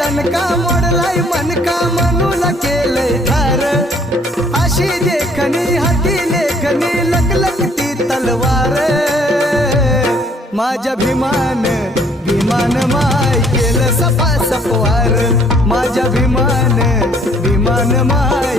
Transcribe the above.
दणका मोडलाय मनका म्हणून केलंय ठार अशी देखणी हाती लेखनी लकलकती तलवार माझ्या भीमान विमान माय केलं सपा सपवार माझ्या विमान माय